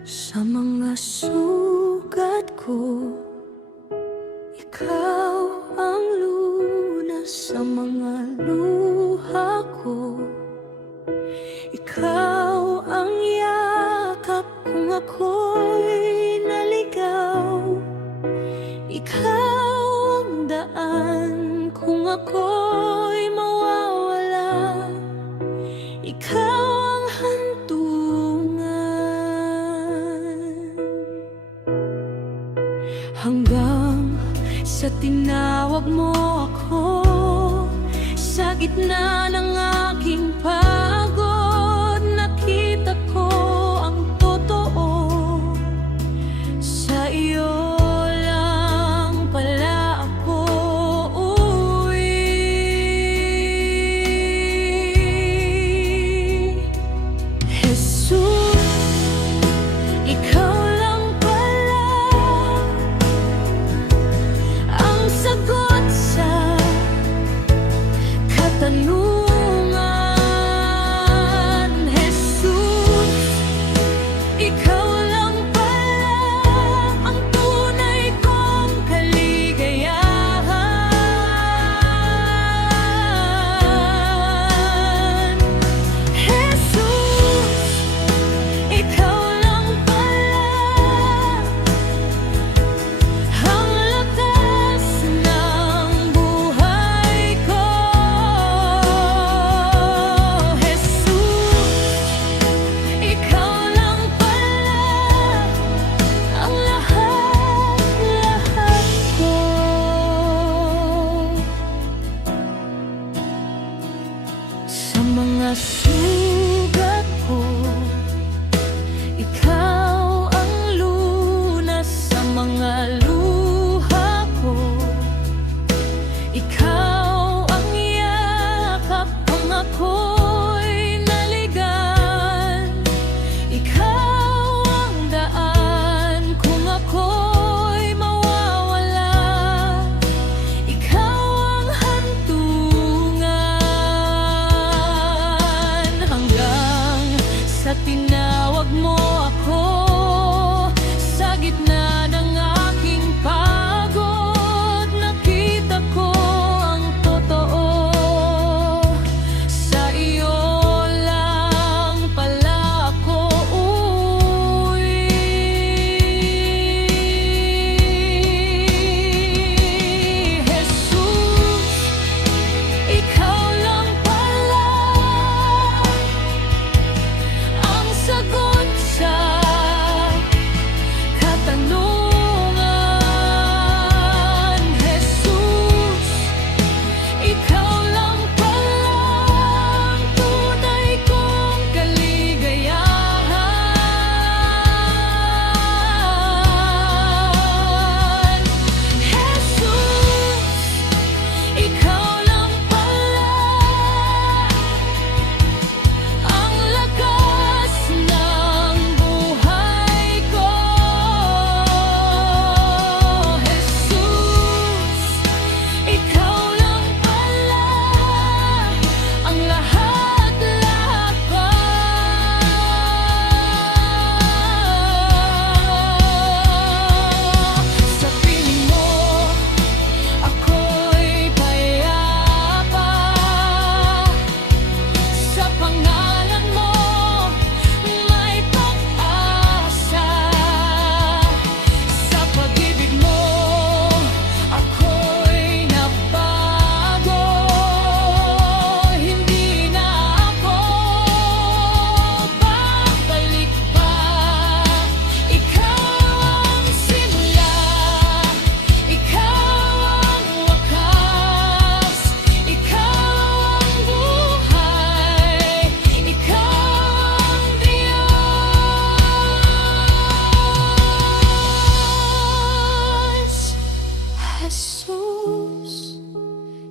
Sa mga sugat ko, ikaw ang lunas. Sa mga luha ko, ikaw ang yakap. Kung ako'y naligaw, ikaw ang daan. Kung ako'y mawawala, ikaw ang hantungan. Hanggang sa tinawag mo ako, sa gitna ng aking pagod, nakita ko ang totoo. Sa iyo lang pala ako uuwi. Jesus, ikaw lang pala ang sagot sa katanungan. Jesus, ikaw lang pala ang tunay kong kaligayahan. Jesus, ikaw lang pala ang lakas ng buhay ko. Jesus, ikaw lang pala ang lahat-lahat ko. Sa mga sugat ko, ikaw ang lunas. Sa mga luha ko, ikaw ang yakap. Kung ako'y naligan, ikaw ang daan. Kung ako'y mawawala, ikaw ang hantungan. Hanggang sa tinawag mo ako, sa gitna ng aking pagod, nakita ko ang totoo. Sa iyo lang pala ako uuwi. Jesus, ikaw lang pala ang sagot sa katanungan. Jesus, ikaw lang pala ang tunay kong kaligayahan. Jesus, ikaw lang pala ang lakas ng buhay ko. Jesus, ikaw lang pala ang lahat-lahat ko. Sa piling mo, ako'y payapa. Sa pangalan mo, may pag-asa. Sa pag-ibig mo, ako'y nabago. Hindi na ako babalik pa. Ikaw ang simula, ikaw ang wakas, ikaw ang buhay, ikaw ang Diyos. Jesus,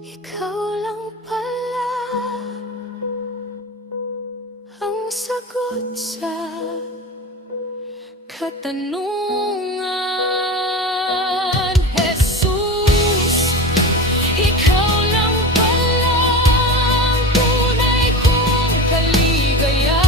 ikaw lang pala ang sagot sa katanungan. Jesus, ikaw lang pala ang tunay kong kaligayahan.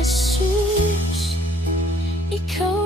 Jesus, Ikaw